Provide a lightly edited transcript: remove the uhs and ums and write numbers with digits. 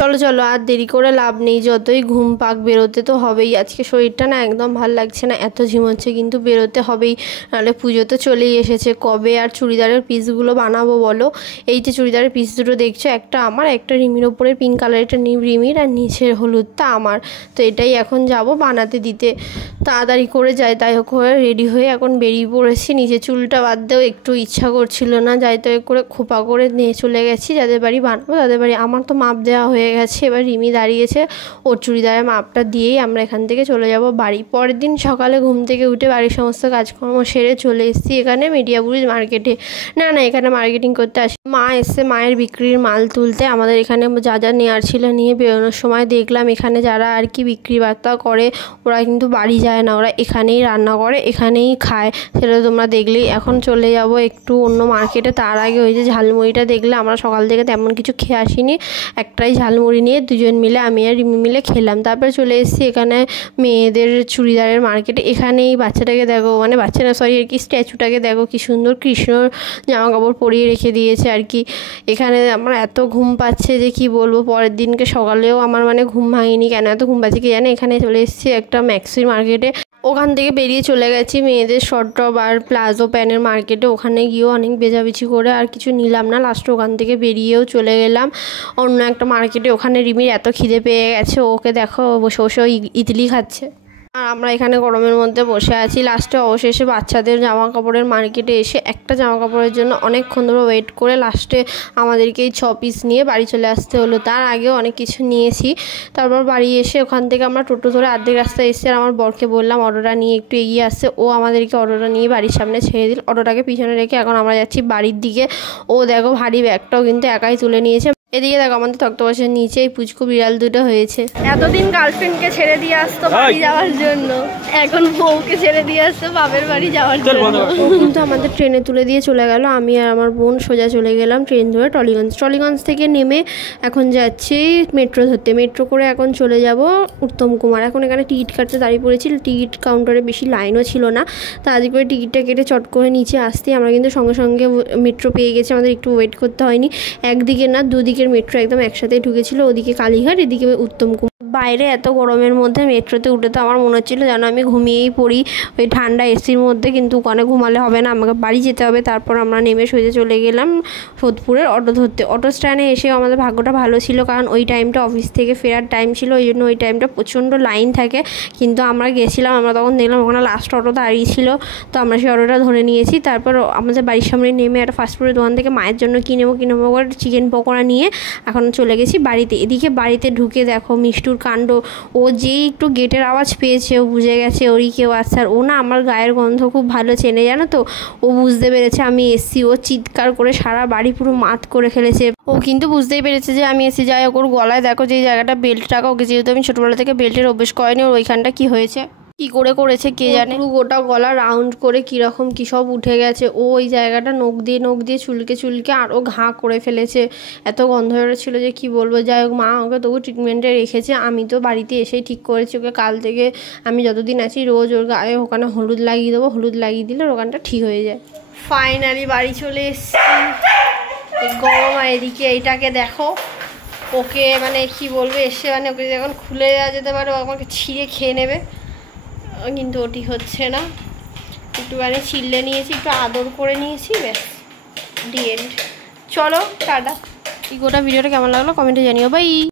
চলো চলো আর দেরি করে লাভ নেই, যতই ঘুম পাক বেরোতে তো হবেই। আজকে শরীরটা না একদম ভাল লাগছে না, এত ঝিমোচ্ছে, কিন্তু বেরোতে হবেই, নাহলে পুজো তো চলেই এসেছে। কবে আর চুড়িদারের পিসগুলো বানাবো বলো? এই যে চুড়িদারের পিস দুটো দেখছো, একটা আমার, একটা রিমির ওপরের পিঙ্ক কালারটা রিমির, আর নিচের হলুদটা আমার। তো এটাই এখন যাব বানাতে দিতে, তাড়াতাড়ি করে যাই। তাই হোক করে রেডি হয়ে এখন বেরিয়ে পড়েছি। নিচে চুলটা বাদ দেও একটু ইচ্ছা করছিল না, যাই তো করে খোপা করে নিয়ে চলে গেছি যাদের বাড়ি বানাবো তাদের বাড়ি। আমার তো মাপ দেওয়া হয়ে গেছে, এবার রিমি দাঁড়িয়েছে, ওর চুড়িদারের মাপটা দিয়েই আমরা এখান থেকে চলে যাব বাড়ি। পরের দিন সকালে ঘুম থেকে উঠে বাড়ির সমস্ত কাজকর্ম সেরে চলে এসেছি এখানে মেডিয়াবুরুজ মার্কেটে। না এখানে মার্কেটিং করতে আসি। মা এসছে মায়ের বিক্রির মাল তুলতে। আমাদের এখানে যা যা নেওয়ার ছিল নিয়ে বেরোনোর সময় দেখলাম এখানে যারা আর কি বিক্রি বার্তা করে ওরা কিন্তু বাড়ি যায় না, ওরা এখানেই রান্না করে, এখানেই খায়, সেটা তোমরা দেখলেই। এখন চলে যাব একটু অন্য মার্কেটে। তার আগে ওই যে ঝালমুড়িটা দেখলে, আমরা সকাল থেকে তেমন কিছু খেয়ে আসিনি, একটাই ঝালমুড়ি নিয়ে দুজন মিলে আমি আর রিমি মিলে খেলাম। তারপরে চলে এসেছি এখানে মেয়েদের চুড়িদারের মার্কেটে। এখানে এই বাচ্চাটাকে দেখো, মানে বাচ্চা না সরি আর কি, স্ট্যাচুটাকে দেখো কি সুন্দর কৃষ্ণর জামা কাপড় পরিয়ে রেখে দিয়েছে আর কি। এখানে আমার এত ঘুম পাচ্ছে যে কি বলবো। পরের দিনকে সকালেও আমার মানে ঘুম ভাঙেনি, কেন এত ঘুম পাচ্ছে কি জানে। এখানে চলে এসেছি একটা ম্যাক্সির মার্কেটে, ওখান থেকে বেরিয়ে চলে গেছি মেয়েদের শর্ট টপ আর প্লাজো প্যান্টের মার্কেটে। ওখানে গিয়েও অনেক বেচাবেচি করে আর কিছু নিলাম না, লাস্টে ওখান থেকে বেরিয়েও চলে গেলাম অন্য একটা মার্কেটে। ওখানে রিমির এত খিদে পেয়ে গেছে, ওকে দেখো বসে বসে ইডলি খাচ্ছে, আর আমরা এখানে গরমের মধ্যে বসে আছি। লাস্টে অবশেষে বাচ্চাদের জামা কাপড়ের মার্কেটে এসে একটা জামা কাপড়ের জন্য অনেকক্ষণ ধরে ওয়েট করে লাস্টে আমাদেরকে এই 6 পিস নিয়ে বাড়ি চলে আসতে হলো। তার আগেও অনেক কিছু নিয়েছি। তারপর বাড়ি এসে ওখান থেকে আমরা টোটো ধরে অর্ধেক রাস্তায় এসে আর আমার বরকে বললাম অটোটা নিয়ে একটু এগিয়ে আসছে। ও আমাদেরকে অটোটা নিয়ে বাড়ির সামনে ছেড়ে দিল। অটোটাকে পিছনে রেখে এখন আমরা যাচ্ছি বাড়ির দিকে। ও দেখো ভারী ব্যাগটাও কিন্তু একাই তুলে নিয়েছে। এদিকে দেখো আমাদের তক্তপোষের নিচে এই পুচকু বিড়াল দুটো হয়েছে। এতদিন গার্লফ্রেন্ডকে ছেড়ে দিয়ে আসতো বাড়ি যাওয়ার জন্য, এখন বউকে ছেড়ে দিয়ে আসতো বাপের বাড়ি যাওয়ার জন্য। কিন্তু আমাদের ট্রেনে তুলে দিয়ে চলে গেল। আমি আর আমার বোন সোজা চলে গেলাম ট্রেন ধরে টলিগঞ্জ থেকে নেমে এখন যাচ্ছি মেট্রো ধরতে। মেট্রো করে এখন চলে যাব উত্তম কুমার। এখন এখানে টিকিট কাটতে দাঁড়িয়ে পড়েছি। টিকিট কাউন্টারে বেশি লাইনও ছিল না, তাড়াতাড়ি করে টিকিটটা কেটে চট করে নিচে আসতেই আমরা কিন্তু সঙ্গে সঙ্গে মেট্রো পেয়ে গেছি। আমাদের একটু ওয়েট করতে হয়নি, একদিকে না দুদিকে মেট্রো একদম একসাথে ঢুকেছিল, ওদিকে কালীঘাট এদিকে উত্তম কুমার। বাইরে এত গরমের মধ্যে মেট্রোতে উঠে তো আমার মনে হচ্ছিলো যেন আমি ঘুমিয়েই পড়ি ওই ঠান্ডা এসির মধ্যে, কিন্তু ওখানে ঘুমালে হবে না, আমাকে বাড়ি যেতে হবে। তারপর আমরা নেমে সোজা চলে গেলাম সোদপুরের অটো ধরতে। অটো স্ট্যান্ডে এসেও আমাদের ভাগ্যটা ভালো ছিল, কারণ ওই টাইমটা অফিস থেকে ফেরার টাইম ছিল, ওই জন্য ওই টাইমটা প্রচণ্ড লাইন থাকে। কিন্তু আমরা গেছিলাম, আমরা তখন দেখলাম ওখানে লাস্ট অটো দাঁড়িয়ে ছিল, তো আমরা সেই অটোটা ধরে নিয়েছি। তারপর আমাদের বাড়ির সামনে নেমে একটা ফাস্টফুডের দোকান থেকে মায়ের জন্য কিনেবো করে চিকেন পকোড়া নিয়ে এখন চলে গেছি বাড়িতে। এদিকে বাড়িতে ঢুকে দেখো মিষ্টুর কাণ্ড। ও যেই একটু গেটের আওয়াজ পেয়েছে ও বুঝে গেছে ওরই কেউ আসছে। আর ও না আমার গায়ের গন্ধ খুব ভালো চেনে, জানো তো। ও বুঝতে পেরেছে আমি এসছি, ও চিৎকার করে সারা বাড়ি পুরো মাত করে ফেলেছে। ও কিন্তু বুঝতেই পেরেছে যে আমি এসে, যাই হোক ওর গলায় দেখো যে জায়গাটা বেল্ট টাকা, ওকে যেহেতু আমি ছোটোবেলা থেকে বেল্টের অভ্যেস করেনি, ওর ওইখানটা কী হয়েছে কি করে করেছে কে জানে, পুরো গোটা গলা রাউন্ড করে কীরকম কী সব উঠে গেছে। ও ওই জায়গাটা নখ দিয়ে চুলকে আরও ঘা করে ফেলেছে, এত গন্ধ ছিল যে কি বলবো। যাই হোক মা ওকে তবু ট্রিটমেন্টে রেখেছে। আমি তো বাড়িতে এসেই ঠিক করেছি ওকে কাল থেকে আমি যতদিন আছি রোজ ওর গায়ে ওখানে হলুদ লাগিয়ে দেবো, হলুদ লাগিয়ে দিলে ওখানটা ঠিক হয়ে যায়। ফাইনালি বাড়ি চলে এসেছি। গরম আর এদিকে এইটাকে দেখো, ওকে মানে কি বলবো এসে মানে ওকে যখন খুলে দেওয়া যেতে পারে ও আমাকে ছিঁড়ে খেয়ে নেবে, কিন্তু ওটি হচ্ছে না। একটুখানি ছিললে নিয়েছি, একটু আদর করে নিয়েছি, ব্যাস দি এন্ড। চলো টাটা। গোটা ভিডিওটা কেমন লাগলো কমেন্টে জানিও, বাই।